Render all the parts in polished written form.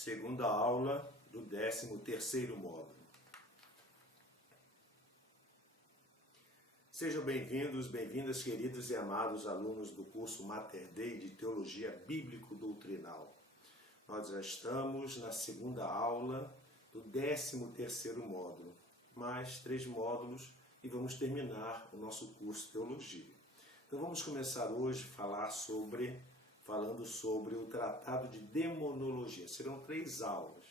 segunda aula do 13º módulo. Sejam bem-vindos, bem-vindas, queridos e amados alunos do curso Mater Dei de Teologia Bíblico-Doutrinal. Nós já estamos na segunda aula do 13º módulo, mais 3 módulos e vamos terminar o nosso curso de Teologia. Então vamos começar hoje falando sobre o Tratado de Demonologia. Serão 3 aulas.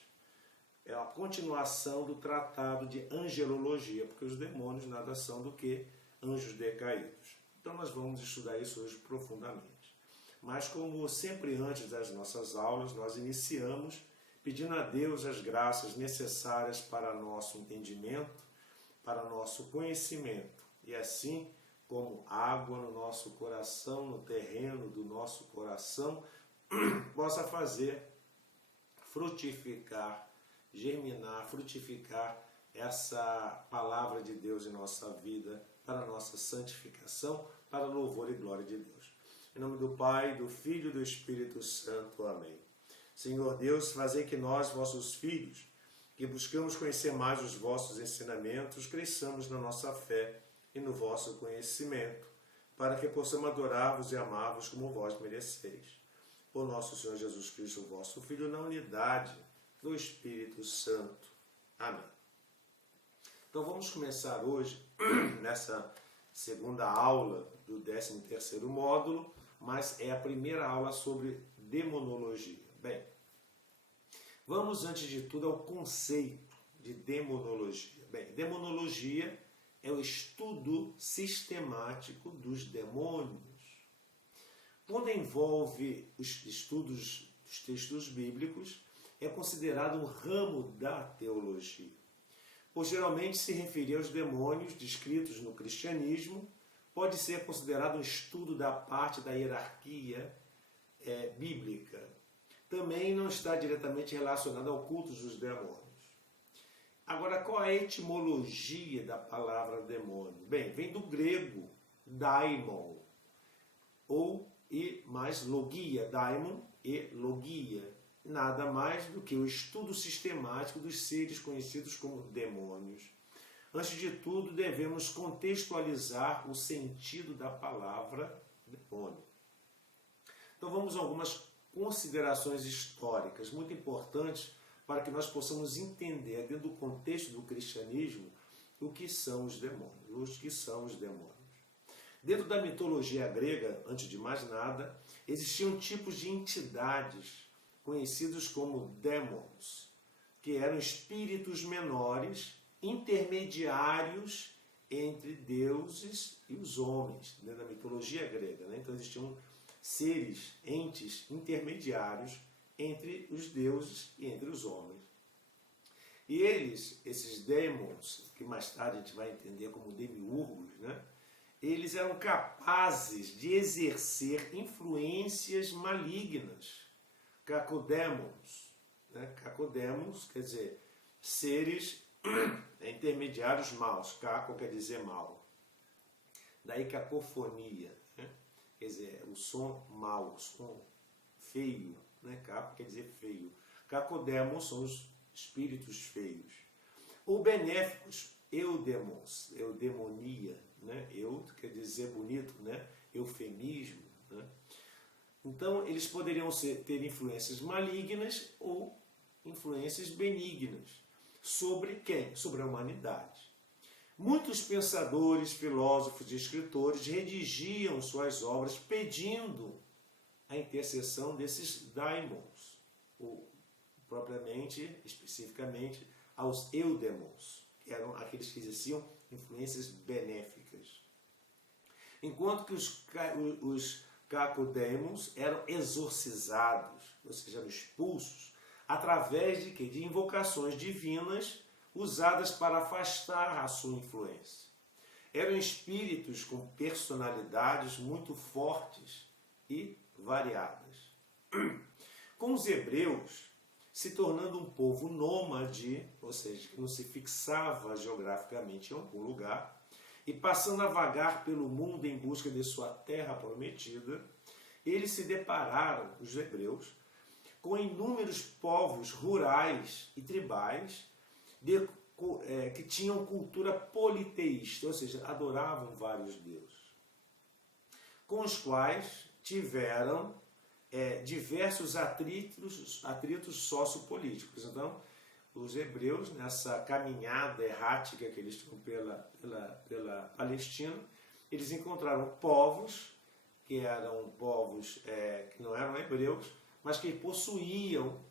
É a continuação do Tratado de Angelologia, porque os demônios nada são do que anjos decaídos. Então nós vamos estudar isso hoje profundamente. Mas como sempre antes das nossas aulas, nós iniciamos pedindo a Deus as graças necessárias para nosso entendimento, para nosso conhecimento. E assim, como água no nosso coração, no terreno do nosso coração, possa fazer frutificar, germinar, frutificar essa palavra de Deus em nossa vida, para a nossa santificação, para louvor e glória de Deus. Em nome do Pai, do Filho e do Espírito Santo. Amém. Senhor Deus, fazei que nós, vossos filhos, que buscamos conhecer mais os vossos ensinamentos, cresçamos na nossa fé e no vosso conhecimento, para que possamos adorar-vos e amar-vos como vós mereceis. Por nosso Senhor Jesus Cristo, vosso Filho, na unidade do Espírito Santo. Amém. Então vamos começar hoje, nessa segunda aula do 13º módulo, mas é a primeira aula sobre demonologia. Bem, vamos antes de tudo ao conceito de demonologia. Bem, demonologia é o estudo sistemático dos demônios. Quando envolve os estudos dos textos bíblicos, é considerado um ramo da teologia. Pois geralmente se referir aos demônios descritos no cristianismo, pode ser considerado um estudo da parte da hierarquia bíblica. Também não está diretamente relacionado ao culto dos demônios. Agora, qual é a etimologia da palavra demônio? Bem, vem do grego daimon, e mais logia, daimon e logia. Nada mais do que o estudo sistemático dos seres conhecidos como demônios. Antes de tudo, devemos contextualizar o sentido da palavra demônio. Então vamos a algumas considerações históricas muito importantes para que nós possamos entender, dentro do contexto do cristianismo, o que são os demônios, Dentro da mitologia grega, antes de mais nada, existiam tipos de entidades conhecidos como demos, que eram espíritos menores, intermediários entre deuses e os homens, dentro da mitologia grega. Então existiam seres, entes intermediários entre os deuses e entre os homens. E esses demons, que mais tarde a gente vai entender como demiurgos, eles eram capazes de exercer influências malignas. Cacodemos, Cacodemos quer dizer seres intermediários maus. Caco quer dizer mal. Daí cacofonia, quer dizer o som mau, o som feio. Caco quer dizer feio. Cacodemos são os espíritos feios. Ou benéficos, eudemons, eudemonia, Eu quer dizer bonito, eufemismo. Então, eles poderiam ter influências malignas ou influências benignas. Sobre quem? Sobre a humanidade. Muitos pensadores, filósofos e escritores redigiam suas obras pedindo a intercessão desses daimons, ou propriamente, especificamente, aos eudemons, que eram aqueles que exerciam influências benéficas. Enquanto que os cacodemos eram exorcizados, ou seja, expulsos, através de quê? De invocações divinas usadas para afastar a sua influência. Eram espíritos com personalidades muito fortes e variadas. Com os hebreus se tornando um povo nômade, ou seja, que não se fixava geograficamente em algum lugar, e passando a vagar pelo mundo em busca de sua terra prometida, eles se depararam, os hebreus, com inúmeros povos rurais e tribais que tinham cultura politeísta, ou seja, adoravam vários deuses, com os quais tiveram diversos atritos sociopolíticos. Então, os hebreus, nessa caminhada errática que eles tinham pela Palestina, eles encontraram povos que eram povos que não eram hebreus, mas que possuíam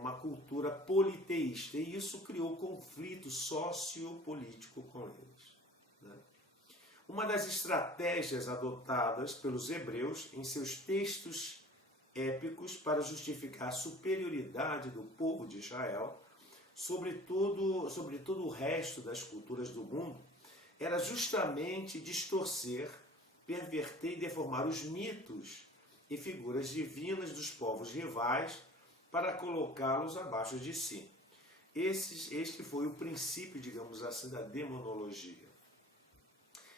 uma cultura politeísta, e isso criou conflito sociopolítico com eles, né? Uma das estratégias adotadas pelos hebreus em seus textos épicos para justificar a superioridade do povo de Israel sobre todo o resto das culturas do mundo era justamente distorcer, perverter e deformar os mitos e figuras divinas dos povos rivais para colocá-los abaixo de si. Este foi o princípio, digamos assim, da demonologia.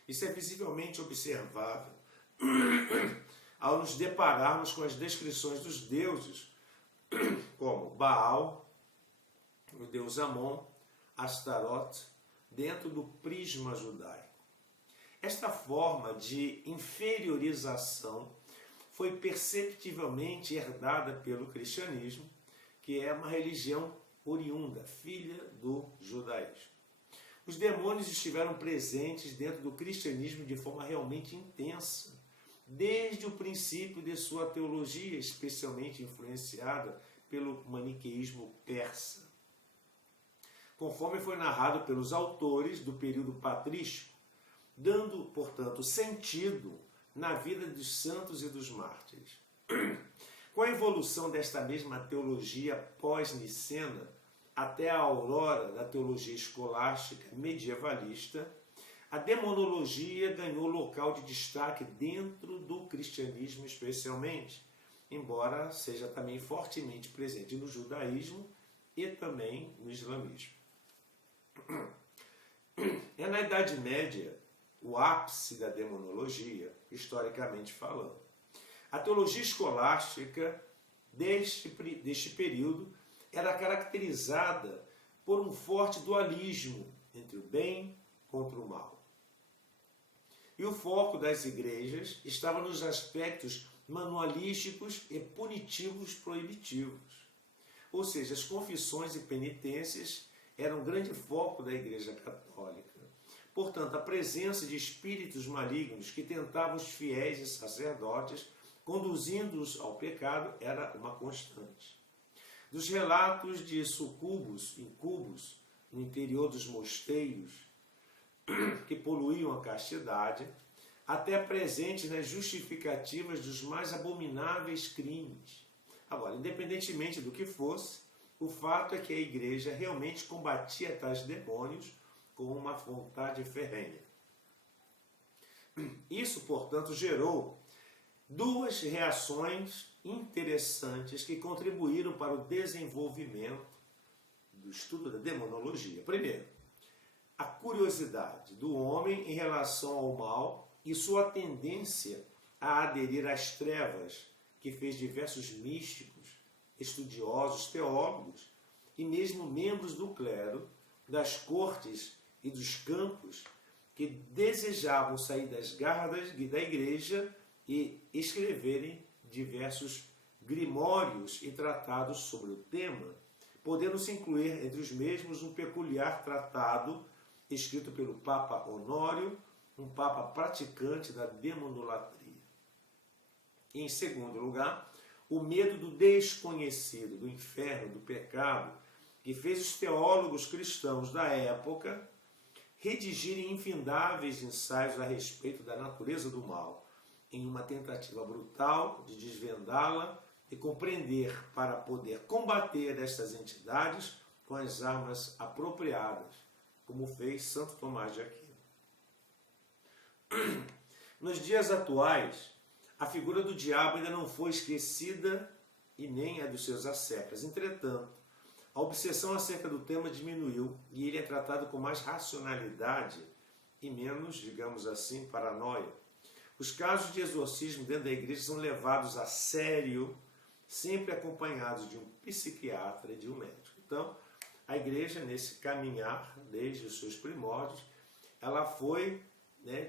Isso é visivelmente observável ao nos depararmos com as descrições dos deuses, como Baal, o deus Amon, Astaroth, dentro do prisma judaico. Esta forma de inferiorização foi perceptivelmente herdada pelo cristianismo, que é uma religião oriunda, filha do judaísmo. Os demônios estiveram presentes dentro do cristianismo de forma realmente intensa, desde o princípio de sua teologia, especialmente influenciada pelo maniqueísmo persa. Conforme foi narrado pelos autores do período patrístico, dando, portanto, sentido na vida dos santos e dos mártires. Com a evolução desta mesma teologia pós-nicena até a aurora da teologia escolástica medievalista, a demonologia ganhou local de destaque dentro do cristianismo especialmente, embora seja também fortemente presente no judaísmo e também no islamismo. É na Idade Média o ápice da demonologia, historicamente falando. A teologia escolástica deste período era caracterizada por um forte dualismo entre o bem contra o mal. E o foco das igrejas estava nos aspectos manualísticos e punitivos proibitivos. Ou seja, as confissões e penitências eram um grande foco da Igreja Católica. Portanto, a presença de espíritos malignos que tentavam os fiéis e sacerdotes, conduzindo-os ao pecado, era uma constante. Dos relatos de sucubos, incubos, no interior dos mosteiros, que poluíam a castidade, até presente nas justificativas dos mais abomináveis crimes. Agora, independentemente do que fosse, o fato é que a Igreja realmente combatia tais demônios com uma vontade ferrenha. Isso, portanto, gerou duas reações interessantes que contribuíram para o desenvolvimento do estudo da demonologia. Primeiro, a curiosidade do homem em relação ao mal e sua tendência a aderir às trevas, que fez diversos místicos, estudiosos, teólogos e mesmo membros do clero, das cortes e dos campos que desejavam sair das garras da igreja e escreverem diversos grimórios e tratados sobre o tema, podendo-se incluir entre os mesmos um peculiar tratado escrito pelo Papa Honório, um papa praticante da demonolatria. E, em segundo lugar, o medo do desconhecido, do inferno, do pecado, que fez os teólogos cristãos da época redigirem infindáveis ensaios a respeito da natureza do mal, em uma tentativa brutal de desvendá-la e compreender para poder combater estas entidades com as armas apropriadas, como fez Santo Tomás de Aquino. Nos dias atuais, a figura do diabo ainda não foi esquecida e nem a dos seus ascetas. Entretanto, a obsessão acerca do tema diminuiu e ele é tratado com mais racionalidade e menos, digamos assim, paranoia. Os casos de exorcismo dentro da igreja são levados a sério sempre acompanhados de um psiquiatra e de um médico. Então, a igreja, nesse caminhar, desde os seus primórdios, ela foi,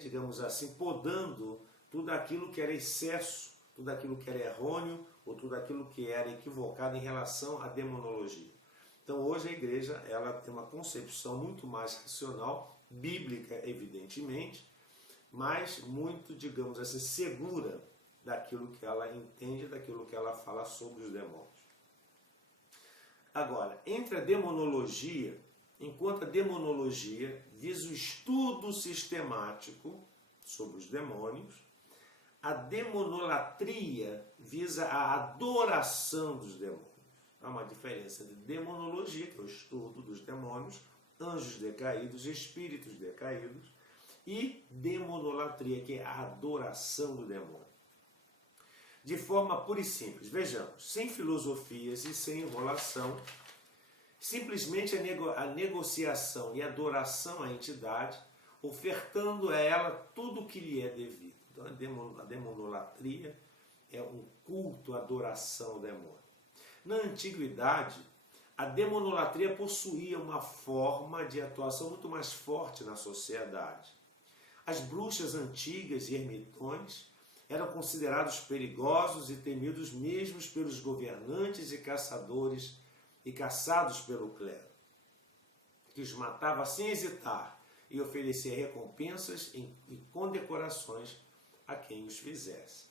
digamos assim, podando tudo aquilo que era excesso, tudo aquilo que era errôneo, ou tudo aquilo que era equivocado em relação à demonologia. Então, hoje a igreja ela tem uma concepção muito mais racional, bíblica, evidentemente, mas muito, digamos assim, segura daquilo que ela entende, daquilo que ela fala sobre os demônios. Agora, entre a demonologia, enquanto a demonologia visa o estudo sistemático sobre os demônios, a demonolatria visa a adoração dos demônios. Há uma diferença de demonologia, que é o estudo dos demônios, anjos decaídos, espíritos decaídos, e demonolatria, que é a adoração do demônio. De forma pura e simples, vejamos, sem filosofias e sem enrolação, simplesmente a negociação e adoração à entidade, ofertando a ela tudo o que lhe é devido. Então a demonolatria é um culto, adoração ao demônio. Na antiguidade, a demonolatria possuía uma forma de atuação muito mais forte na sociedade. As bruxas antigas e ermitões eram considerados perigosos e temidos mesmo pelos governantes e caçadores e caçados pelo clero, que os matava sem hesitar e oferecia recompensas e condecorações a quem os fizesse.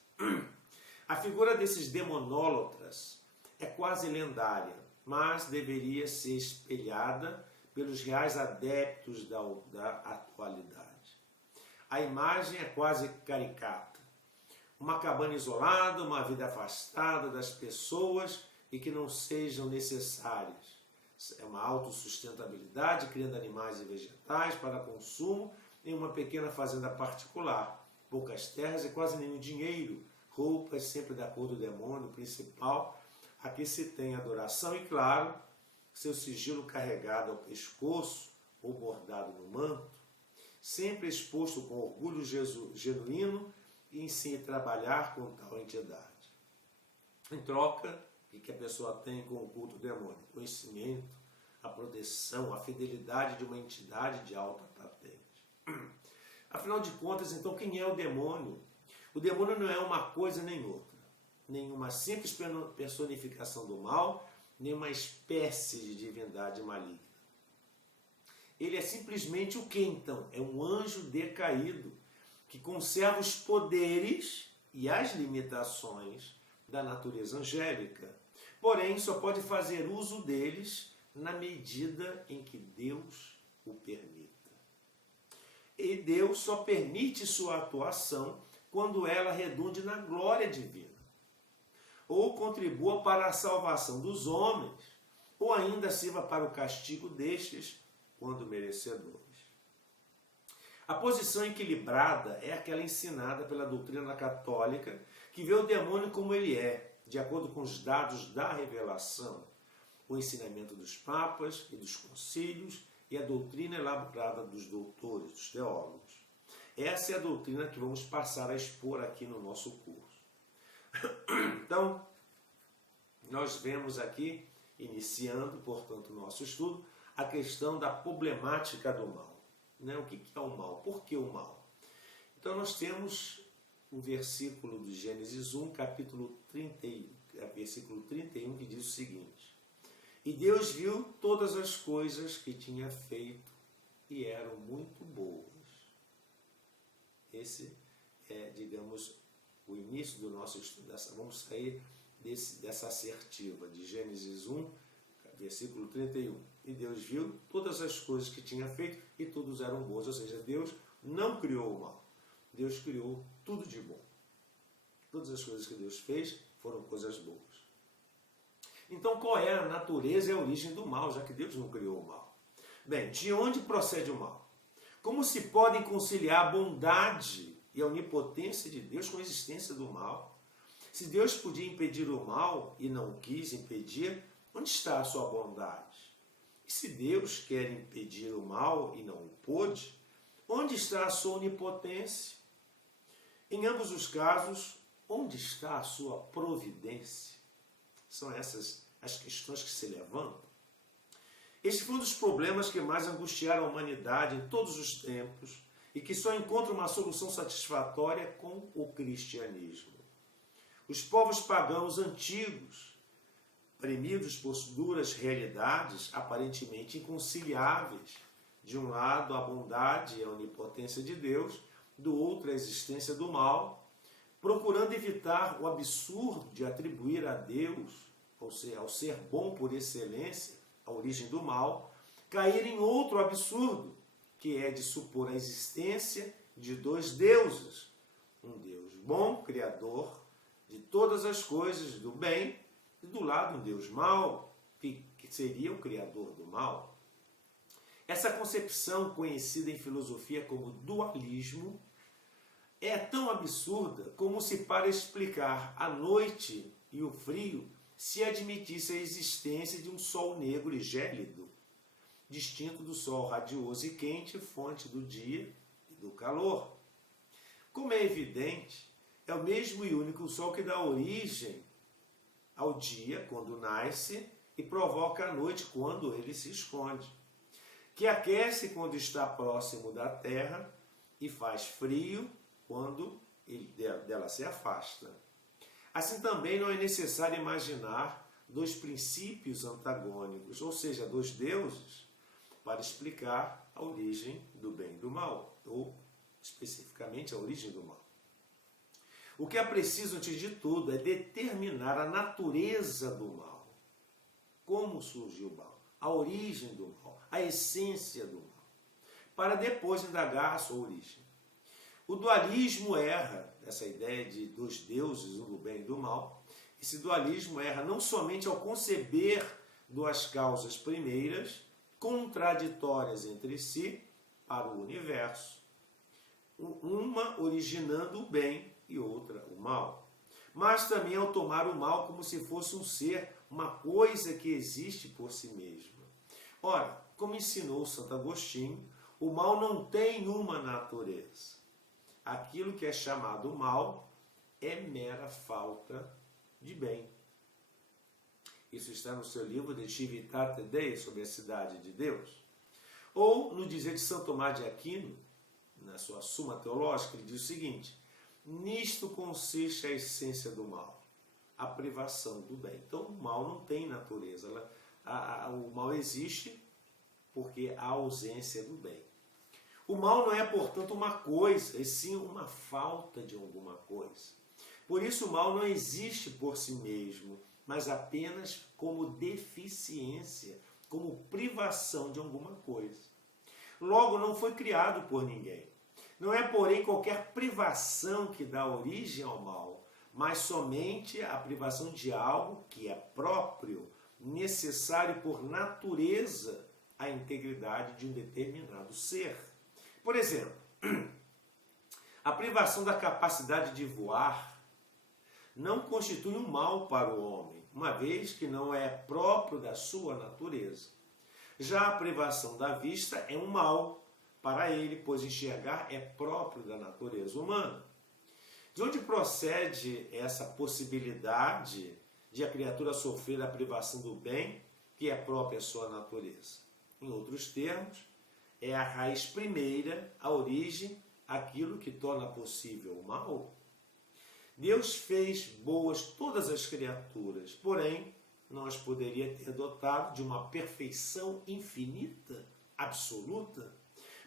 A figura desses demonólatras é quase lendária, mas deveria ser espelhada pelos reais adeptos da atualidade. A imagem é quase caricata. Uma cabana isolada, uma vida afastada das pessoas e que não sejam necessárias. É uma autossustentabilidade, criando animais e vegetais para consumo em uma pequena fazenda particular. Poucas terras e quase nenhum dinheiro. Roupas sempre da cor do demônio principal. Aqui se tem adoração e, claro, seu sigilo carregado ao pescoço ou bordado no manto, sempre exposto com orgulho genuíno e em si trabalhar com tal entidade. Em troca, o que a pessoa tem com o culto demônio? Conhecimento, a proteção, a fidelidade de uma entidade de alta patente. Afinal de contas, então, quem é o demônio? O demônio não é uma coisa nem outra, nem uma simples personificação do mal, nem uma espécie de divindade maligna. Ele é simplesmente o que então? É um anjo decaído, que conserva os poderes e as limitações da natureza angélica, porém só pode fazer uso deles na medida em que Deus o permita. E Deus só permite sua atuação quando ela redunde na glória divina, ou contribua para a salvação dos homens, ou ainda sirva para o castigo destes, quando merecedores. A posição equilibrada é aquela ensinada pela doutrina católica, que vê o demônio como ele é, de acordo com os dados da revelação, o ensinamento dos papas e dos concílios e a doutrina elaborada dos doutores, dos teólogos. Essa é a doutrina que vamos passar a expor aqui no nosso curso. Então, nós vemos aqui, iniciando, portanto, o nosso estudo, a questão da problemática do mal. O que é o mal? Por que o mal? Então nós temos o versículo de Gênesis 1, capítulo 31, versículo 31, que diz o seguinte: E Deus viu todas as coisas que tinha feito e eram muito boas. Esse é, digamos, o início do nosso estudo. Vamos sair dessa assertiva de Gênesis 1, versículo 31. E Deus viu todas as coisas que tinha feito e todos eram boas. Ou seja, Deus não criou o mal. Deus criou tudo de bom. Todas as coisas que Deus fez foram coisas boas. Então, qual é a natureza e a origem do mal, já que Deus não criou o mal? Bem, de onde procede o mal? Como se podem conciliar a bondade e a onipotência de Deus com a existência do mal? Se Deus podia impedir o mal e não quis impedir, onde está a sua bondade? E se Deus quer impedir o mal e não o pôde, onde está a sua onipotência? Em ambos os casos, onde está a sua providência? São essas as questões que se levantam. Este foi um dos problemas que mais angustiaram a humanidade em todos os tempos e que só encontra uma solução satisfatória com o cristianismo. Os povos pagãos antigos, oprimidos por duras realidades aparentemente inconciliáveis, de um lado a bondade e a onipotência de Deus, do outro a existência do mal, procurando evitar o absurdo de atribuir a Deus, ou seja, ao ser bom por excelência, a origem do mal, cair em outro absurdo, que é de supor a existência de dois deuses. Um Deus bom, criador de todas as coisas do bem, e do lado um Deus mau, que seria o criador do mal. Essa concepção, conhecida em filosofia como dualismo, é tão absurda como se para explicar a noite e o frio se admitisse a existência de um sol negro e gélido, distinto do sol radioso e quente, fonte do dia e do calor. Como é evidente, é o mesmo e único sol que dá origem ao dia quando nasce e provoca a noite quando ele se esconde, que aquece quando está próximo da terra e faz frio quando dela se afasta. Assim também não é necessário imaginar dois princípios antagônicos, ou seja, dois deuses, para explicar a origem do bem e do mal, ou especificamente a origem do mal. O que é preciso, antes de tudo, é determinar a natureza do mal. Como surgiu o mal, a origem do mal, a essência do mal, para depois indagar a sua origem. O dualismo erra, essa ideia de dois deuses, um do bem e do mal, esse dualismo erra não somente ao conceber duas causas primeiras, contraditórias entre si, para o universo, uma originando o bem e outra o mal, mas também ao tomar o mal como se fosse um ser, uma coisa que existe por si mesma. Ora, como ensinou Santo Agostinho, o mal não tem uma natureza. Aquilo que é chamado mal é mera falta de bem. Isso está no seu livro De Civitate Dei, sobre a cidade de Deus. Ou no dizer de São Tomás de Aquino, na sua Suma Teológica, ele diz o seguinte: nisto consiste a essência do mal, a privação do bem. Então o mal não tem natureza, o mal existe porque há ausência do bem. O mal não é, portanto, uma coisa, e sim uma falta de alguma coisa. Por isso o mal não existe por si mesmo, mas apenas como deficiência, como privação de alguma coisa. Logo, não foi criado por ninguém. Não é, porém, qualquer privação que dá origem ao mal, mas somente a privação de algo que é próprio, necessário por natureza à integridade de um determinado ser. Por exemplo, a privação da capacidade de voar não constitui um mal para o homem, uma vez que não é próprio da sua natureza. Já a privação da vista é um mal para ele, pois enxergar é próprio da natureza humana. De onde procede essa possibilidade de a criatura sofrer a privação do bem, que é própria à sua natureza? Em outros termos, é a raiz primeira, a origem, aquilo que torna possível o mal. Deus fez boas todas as criaturas, porém, nós poderia ter dotado de uma perfeição infinita, absoluta,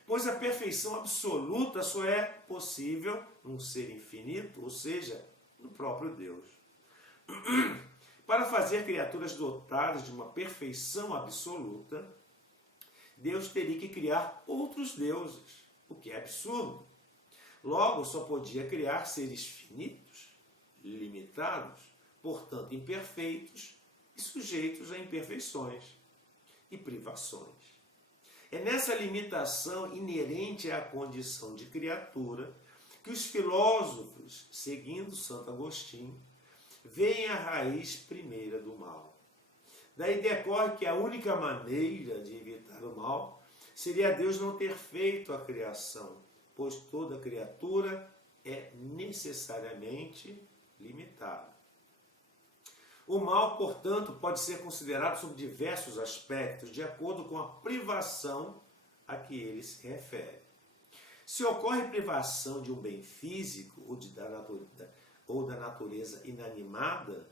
pois a perfeição absoluta só é possível num ser infinito, ou seja, no próprio Deus. Para fazer criaturas dotadas de uma perfeição absoluta, Deus teria que criar outros deuses, o que é absurdo. Logo, só podia criar seres finitos, limitados, portanto imperfeitos e sujeitos a imperfeições e privações. É nessa limitação inerente à condição de criatura que os filósofos, seguindo Santo Agostinho, veem a raiz primeira do mal. Daí decorre que a única maneira de evitar o mal seria Deus não ter feito a criação, pois toda criatura é necessariamente limitada. O mal, portanto, pode ser considerado sob diversos aspectos, de acordo com a privação a que ele se refere. Se ocorre privação de um bem físico ou da natureza inanimada,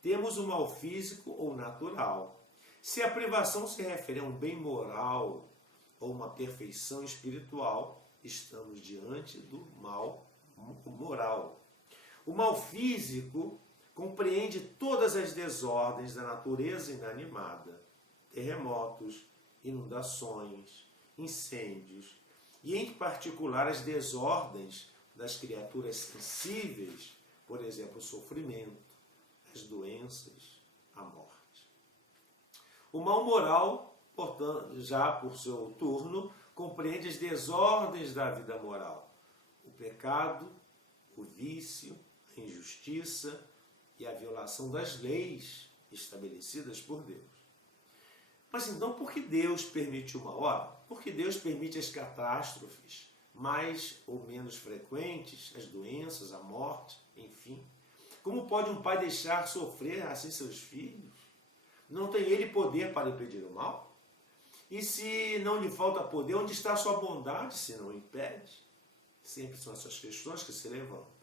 temos o mal físico ou natural. Se a privação se refere a um bem moral ou uma perfeição espiritual, estamos diante do mal moral. O mal físico compreende todas as desordens da natureza inanimada, terremotos, inundações, incêndios, e em particular as desordens das criaturas sensíveis, por exemplo, o sofrimento, as doenças, a morte. O mal moral, portanto, já por seu turno, compreende as desordens da vida moral, o pecado, o vício, a injustiça e a violação das leis estabelecidas por Deus. Mas então, por que Deus permite o mal? Ora, porque Deus permite as catástrofes mais ou menos frequentes, as doenças, a morte, enfim. Como pode um pai deixar sofrer assim seus filhos? Não tem ele poder para impedir o mal? E se não lhe falta poder, onde está a sua bondade se não o impede? Sempre são essas questões que se levantam.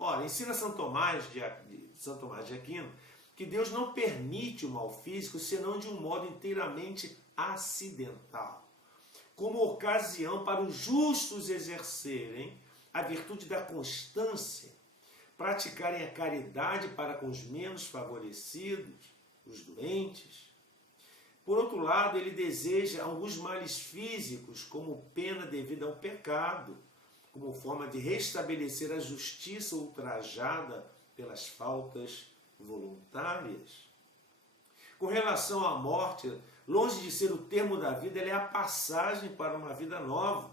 Ora, ensina São Tomás de Aquino que Deus não permite o mal físico senão de um modo inteiramente acidental, como ocasião para os justos exercerem a virtude da constância, praticarem a caridade para com os menos favorecidos, os doentes. Por outro lado, ele deseja alguns males físicos como pena devida ao pecado, como forma de restabelecer a justiça ultrajada pelas faltas voluntárias. Com relação à morte, longe de ser o termo da vida, ela é a passagem para uma vida nova,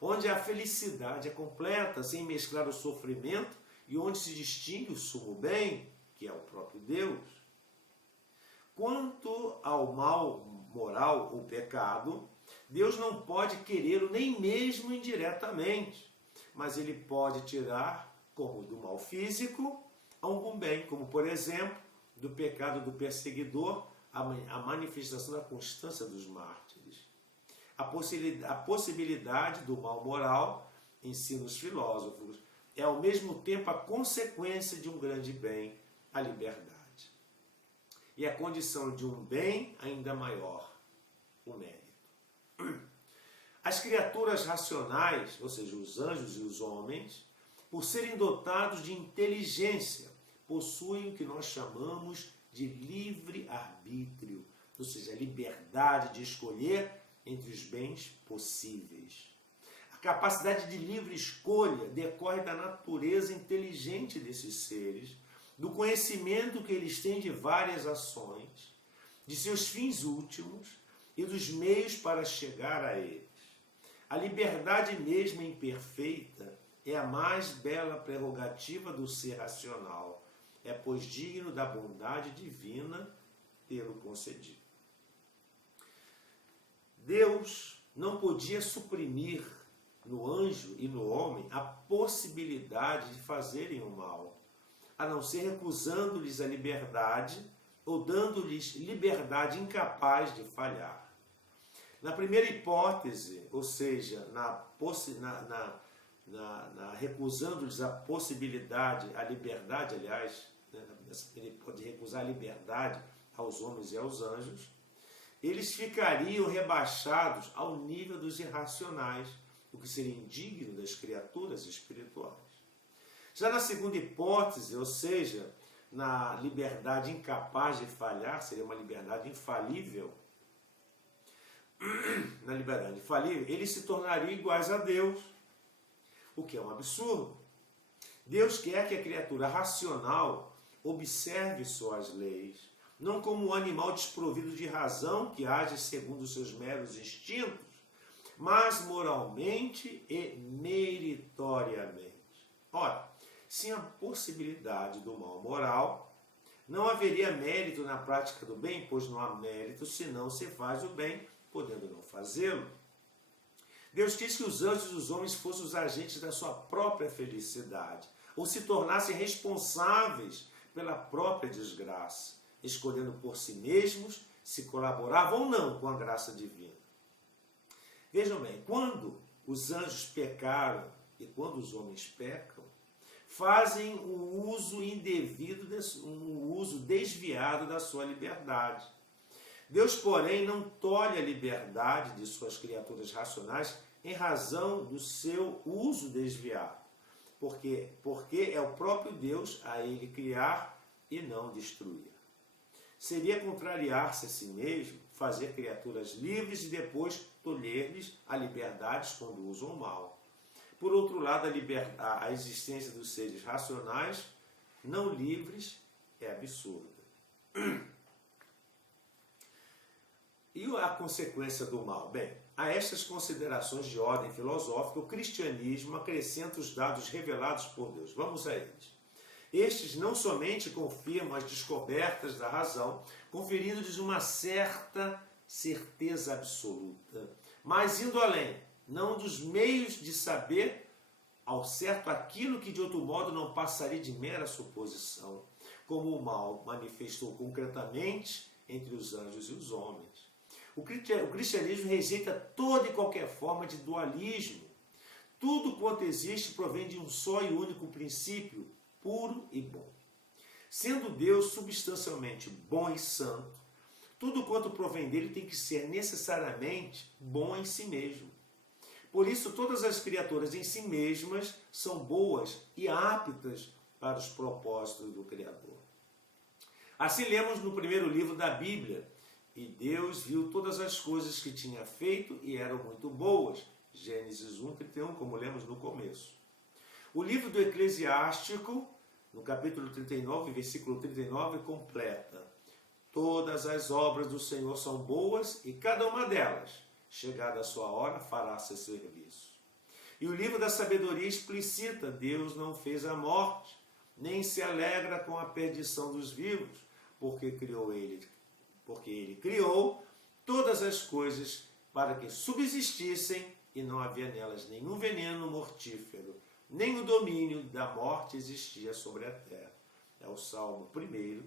onde a felicidade é completa, sem mesclar o sofrimento, e onde se distingue o sumo bem, que é o próprio Deus. Quanto ao mal moral ou pecado, Deus não pode querê-lo nem mesmo indiretamente, mas ele pode tirar, como do mal físico, algum bem, como por exemplo, do pecado do perseguidor, a manifestação da constância dos mártires. A possibilidade do mal moral, ensinam os filósofos, é ao mesmo tempo a consequência de um grande bem, a liberdade. E a condição de um bem ainda maior, o mérito. As criaturas racionais, ou seja, os anjos e os homens, por serem dotados de inteligência, possuem o que nós chamamos de livre-arbítrio, ou seja, a liberdade de escolher entre os bens possíveis. A capacidade de livre escolha decorre da natureza inteligente desses seres, do conhecimento que eles têm de várias ações, de seus fins últimos e dos meios para chegar a eles. A liberdade mesma imperfeita é a mais bela prerrogativa do ser racional, é pois digno da bondade divina tê-lo concedido. Deus não podia suprimir no anjo e no homem a possibilidade de fazerem o mal, a não ser recusando-lhes a liberdade ou dando-lhes liberdade incapaz de falhar. Na primeira hipótese, ou seja, recusando-lhes a possibilidade, a liberdade, aliás, ele pode recusar a liberdade aos homens e aos anjos, eles ficariam rebaixados ao nível dos irracionais, o que seria indigno das criaturas espirituais. Já na segunda hipótese, ou seja, na liberdade incapaz de falhar, seria uma liberdade infalível, na liberdade infalível, eles se tornariam iguais a Deus, o que é um absurdo. Deus quer que a criatura racional observe suas leis, não como um animal desprovido de razão que age segundo os seus meros instintos, mas moralmente e meritoriamente. Ora, sem a possibilidade do mal moral, não haveria mérito na prática do bem, pois não há mérito se não se faz o bem, podendo não fazê-lo. Deus quis que os anjos e os homens fossem os agentes da sua própria felicidade, ou se tornassem responsáveis pela própria desgraça, escolhendo por si mesmos se colaboravam ou não com a graça divina. Vejam bem, quando os anjos pecaram e quando os homens pecam, fazem o uso indevido, um uso desviado da sua liberdade. Deus, porém, não tolhe a liberdade de suas criaturas racionais em razão do seu uso desviado. Porque é o próprio Deus a ele criar e não destruir. Seria contrariar-se a si mesmo, fazer criaturas livres e depois tolher-lhes a liberdade quando usam o mal. Por outro lado, a existência dos seres racionais não livres é absurda. E a consequência do mal? Bem, a estas considerações de ordem filosófica, o cristianismo acrescenta os dados revelados por Deus. Vamos a eles. Estes não somente confirmam as descobertas da razão, conferindo-lhes uma certa certeza absoluta, mas indo além, não dos meios de saber ao certo aquilo que de outro modo não passaria de mera suposição, como o mal manifestou concretamente entre os anjos e os homens. O cristianismo rejeita toda e qualquer forma de dualismo. Tudo quanto existe provém de um só e único princípio, puro e bom. Sendo Deus substancialmente bom e santo, tudo quanto provém dele tem que ser necessariamente bom em si mesmo. Por isso, todas as criaturas em si mesmas são boas e aptas para os propósitos do Criador. Assim lemos no primeiro livro da Bíblia, e Deus viu todas as coisas que tinha feito e eram muito boas. Gênesis 1:31, como lemos no começo. O livro do Eclesiástico, no capítulo 39, versículo 39, completa: todas as obras do Senhor são boas e cada uma delas, chegada a sua hora, fará seu serviço. E o livro da sabedoria explicita: Deus não fez a morte, nem se alegra com a perdição dos vivos, porque ele criou todas as coisas para que subsistissem e não havia nelas nenhum veneno mortífero, nem o domínio da morte existia sobre a terra. É o Salmo 1,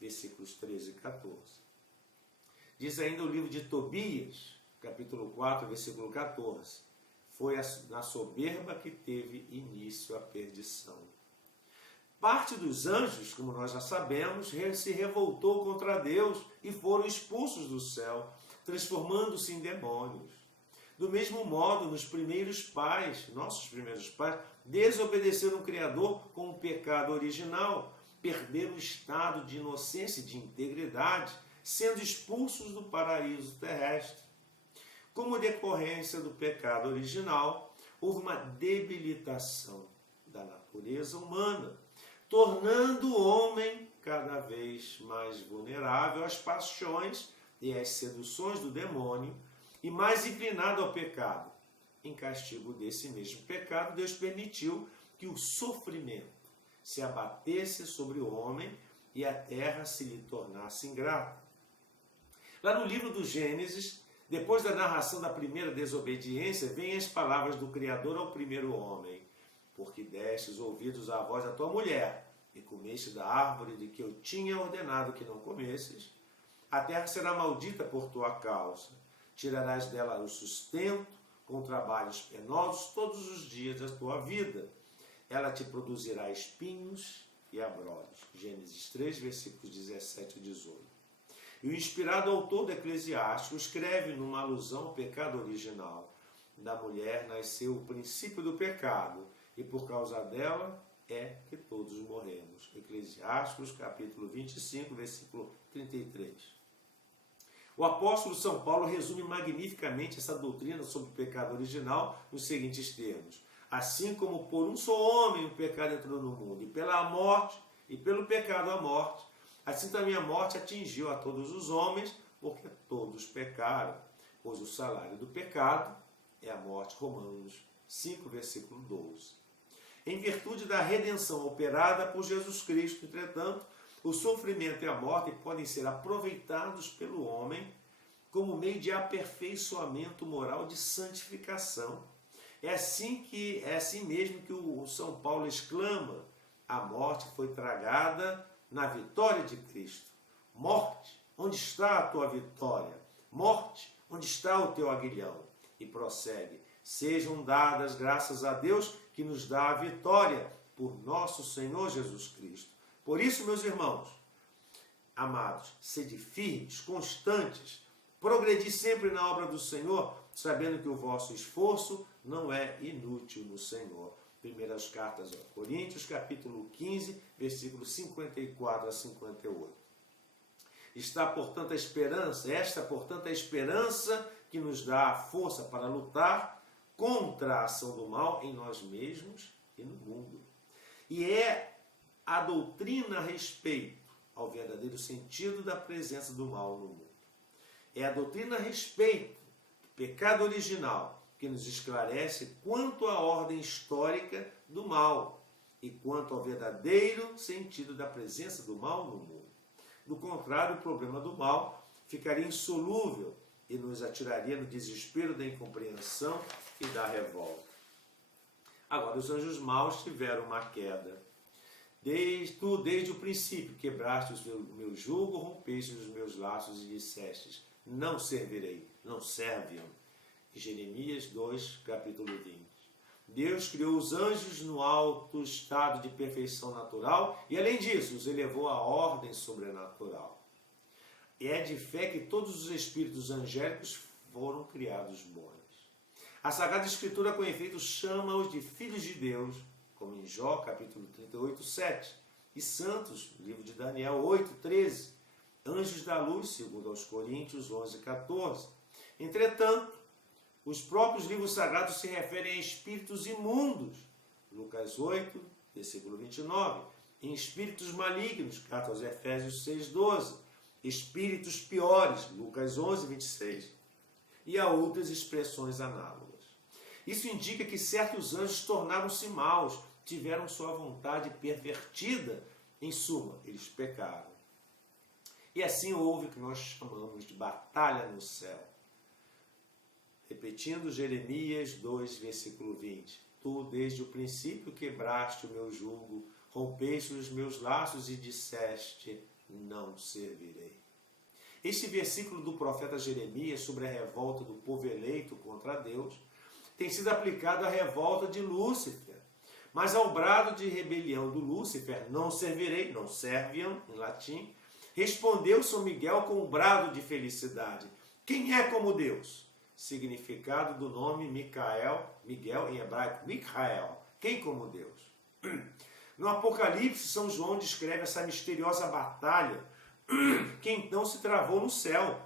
versículos 13 e 14. Diz ainda o livro de Tobias, capítulo 4, versículo 14. Foi na soberba que teve início a perdição. Parte dos anjos, como nós já sabemos, se revoltou contra Deus e foram expulsos do céu, transformando-se em demônios. Do mesmo modo, nossos primeiros pais, desobedeceram o Criador com o pecado original, perderam o estado de inocência e de integridade, sendo expulsos do paraíso terrestre. Como decorrência do pecado original, houve uma debilitação da natureza humana, tornando o homem cada vez mais vulnerável às paixões e às seduções do demônio e mais inclinado ao pecado. Em castigo desse mesmo pecado, Deus permitiu que o sofrimento se abatesse sobre o homem e a terra se lhe tornasse ingrata. Lá no livro do Gênesis, depois da narração da primeira desobediência, vêm as palavras do Criador ao primeiro homem: porque deste os ouvidos à voz da tua mulher, e comeste da árvore de que eu tinha ordenado que não comesses, a terra será maldita por tua causa. Tirarás dela o sustento com trabalhos penosos todos os dias da tua vida. Ela te produzirá espinhos e abrolhos. Gênesis 3, versículos 17 e 18. E o inspirado autor do Eclesiástico escreve numa alusão ao pecado original: da mulher nasceu o princípio do pecado, e por causa dela é que todos morremos. Eclesiásticos, capítulo 25, versículo 33. O apóstolo São Paulo resume magnificamente essa doutrina sobre o pecado original nos seguintes termos: assim como por um só homem o pecado entrou no mundo, e pela morte, e pelo pecado a morte, assim também a morte atingiu a todos os homens, porque todos pecaram, pois o salário do pecado é a morte. Romanos 5, versículo 12. Em virtude da redenção operada por Jesus Cristo, entretanto, o sofrimento e a morte podem ser aproveitados pelo homem como meio de aperfeiçoamento moral, de santificação. É assim mesmo que o São Paulo exclama: a morte foi tragada na vitória de Cristo. Morte, onde está a tua vitória? Morte, onde está o teu aguilhão? E prossegue: sejam dadas graças a Deus que nos dá a vitória por nosso Senhor Jesus Cristo. Por isso, meus irmãos, amados, sede firmes, constantes, progredi sempre na obra do Senhor, sabendo que o vosso esforço não é inútil no Senhor. Primeiras cartas aos Coríntios, capítulo 15, versículos 54 a 58. Está, portanto, a esperança, portanto, a esperança que nos dá a força para lutar contra a ação do mal em nós mesmos e no mundo. E é a doutrina a respeito ao verdadeiro sentido da presença do mal no mundo. É a doutrina a respeito do pecado original que nos esclarece quanto à ordem histórica do mal e quanto ao verdadeiro sentido da presença do mal no mundo. Do contrário, o problema do mal ficaria insolúvel e nos atiraria no desespero da incompreensão e da revolta. Agora, os anjos maus tiveram uma queda. Desde o princípio quebraste o meu jugo, rompeste os meus laços e dissestes: não servirei, não serve-am. Jeremias 2, capítulo 20. Deus criou os anjos no alto estado de perfeição natural e, além disso, os elevou à ordem sobrenatural. É de fé que todos os espíritos angélicos foram criados bons. A Sagrada Escritura, com efeito, chama-os de filhos de Deus, como em Jó, capítulo 38, 7, e santos, no livro de Daniel 8, 13, anjos da luz, segundo aos Coríntios 11, 14. Entretanto, os próprios livros sagrados se referem a espíritos imundos, Lucas 8, versículo 29, em espíritos malignos, carta aos Efésios 6, 12, espíritos piores, Lucas 11, 26, e a outras expressões análogas. Isso indica que certos anjos tornaram-se maus, tiveram sua vontade pervertida, em suma, eles pecaram. E assim houve o que nós chamamos de batalha no céu. Repetindo Jeremias 2, versículo 20. Tu, desde o princípio, quebraste o meu jugo, rompeste os meus laços e disseste: não servirei. Este versículo do profeta Jeremias sobre a revolta do povo eleito contra Deus tem sido aplicado à revolta de Lúcifer. Mas ao brado de rebelião do Lúcifer, não servirei, não serviam, em latim, respondeu São Miguel com um brado de felicidade: quem é como Deus? Significado do nome Miguel em hebraico, Micael, quem como Deus? No Apocalipse, São João descreve essa misteriosa batalha que então se travou no céu.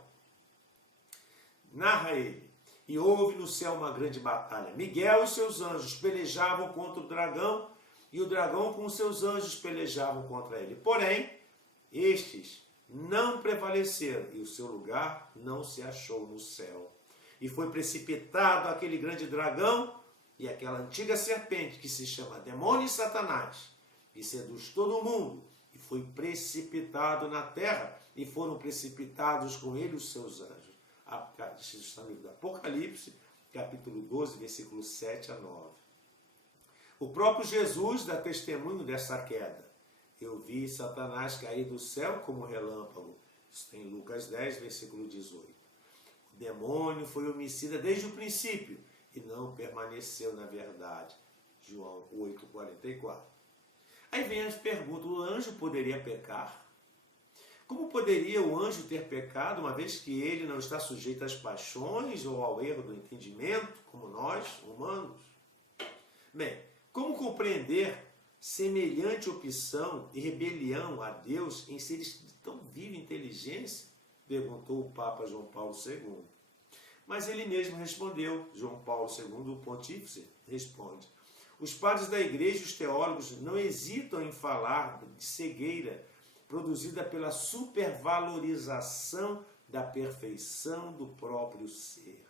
Narra ele: e houve no céu uma grande batalha. Miguel e seus anjos pelejavam contra o dragão, e o dragão com os seus anjos pelejavam contra ele. Porém, estes não prevaleceram, e o seu lugar não se achou no céu. E foi precipitado aquele grande dragão e aquela antiga serpente que se chama Demônio e Satanás, e seduz todo o mundo, e foi precipitado na terra, e foram precipitados com ele os seus anjos. Isso está no livro do Apocalipse, capítulo 12, versículos 7 a 9. O próprio Jesus dá testemunho dessa queda. Eu vi Satanás cair do céu como relâmpago. Isso tem Lucas 10, versículo 18. O demônio foi homicida desde o princípio e não permaneceu na verdade. João 8, 44. Aí vem a pergunta: o anjo poderia pecar? Como poderia o anjo ter pecado, uma vez que ele não está sujeito às paixões ou ao erro do entendimento, como nós, humanos? Bem, como compreender semelhante opção e rebelião a Deus em seres de tão viva inteligência? Perguntou o Papa João Paulo II. Mas ele mesmo respondeu. João Paulo II, o pontífice, responde: os padres da igreja e os teólogos não hesitam em falar de cegueira produzida pela supervalorização da perfeição do próprio ser,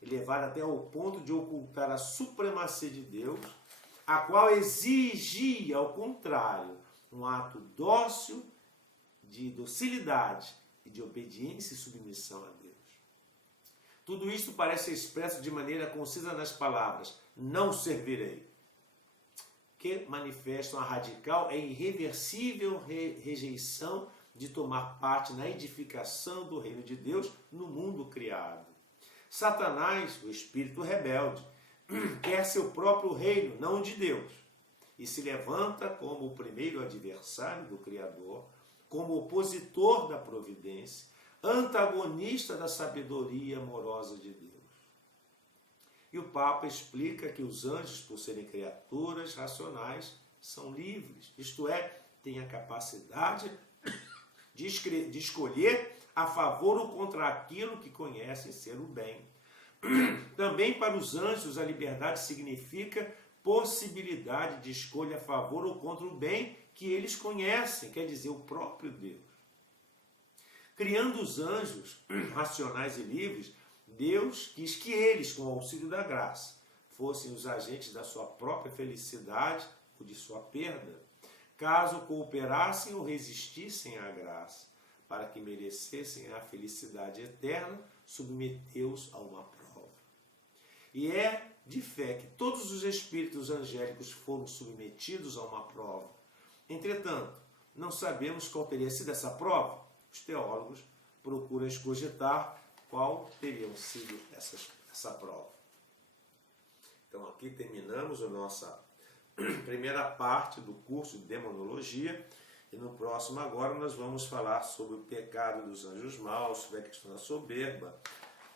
e levar até ao ponto de ocultar a supremacia de Deus, a qual exigia, ao contrário, um ato dócil de docilidade e de obediência e submissão a Deus. Tudo isto parece expresso de maneira concisa nas palavras: não servirei. que manifestam a radical e irreversível rejeição de tomar parte na edificação do reino de Deus no mundo criado. Satanás, o espírito rebelde, quer seu próprio reino, não de Deus, e se levanta como o primeiro adversário do Criador, como opositor da providência, antagonista da sabedoria amorosa de Deus. E o Papa explica que os anjos, por serem criaturas racionais, são livres, isto é, têm a capacidade de escolher a favor ou contra aquilo que conhecem ser o bem. Também para os anjos a liberdade significa possibilidade de escolha a favor ou contra o bem que eles conhecem, quer dizer, o próprio Deus. Criando os anjos racionais e livres, Deus quis que eles, com o auxílio da graça, fossem os agentes da sua própria felicidade ou de sua perda, caso cooperassem ou resistissem à graça, para que merecessem a felicidade eterna, submeteu-os a uma prova. E é de fé que todos os espíritos angélicos foram submetidos a uma prova. Entretanto, não sabemos qual teria sido essa prova. Os teólogos procuram escogitar qual teria sido essa prova. Então aqui terminamos a nossa primeira parte do curso de Demonologia, e no próximo agora nós vamos falar sobre o pecado dos anjos maus, sobre a questão da soberba,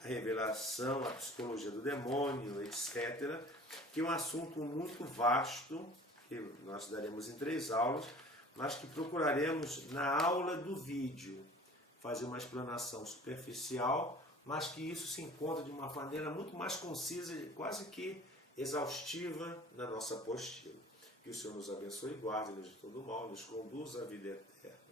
a revelação, a psicologia do demônio, etc., que é um assunto muito vasto, que nós daremos em 3 aulas, mas que procuraremos na aula do vídeo fazer uma explanação superficial, mas que isso se encontra de uma maneira muito mais concisa e quase que exaustiva na nossa apostila. Que o Senhor nos abençoe e guarde-nos de todo mal, nos conduza à vida eterna.